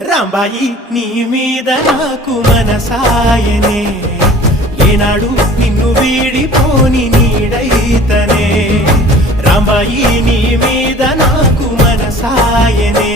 రాంబాయి నీ మీద నాకు మనసాయనే, ఏనాడు నిన్ను వీడిపోని నీడైతనే. రాంబాయి నీ మీద నాకు మనసాయనే,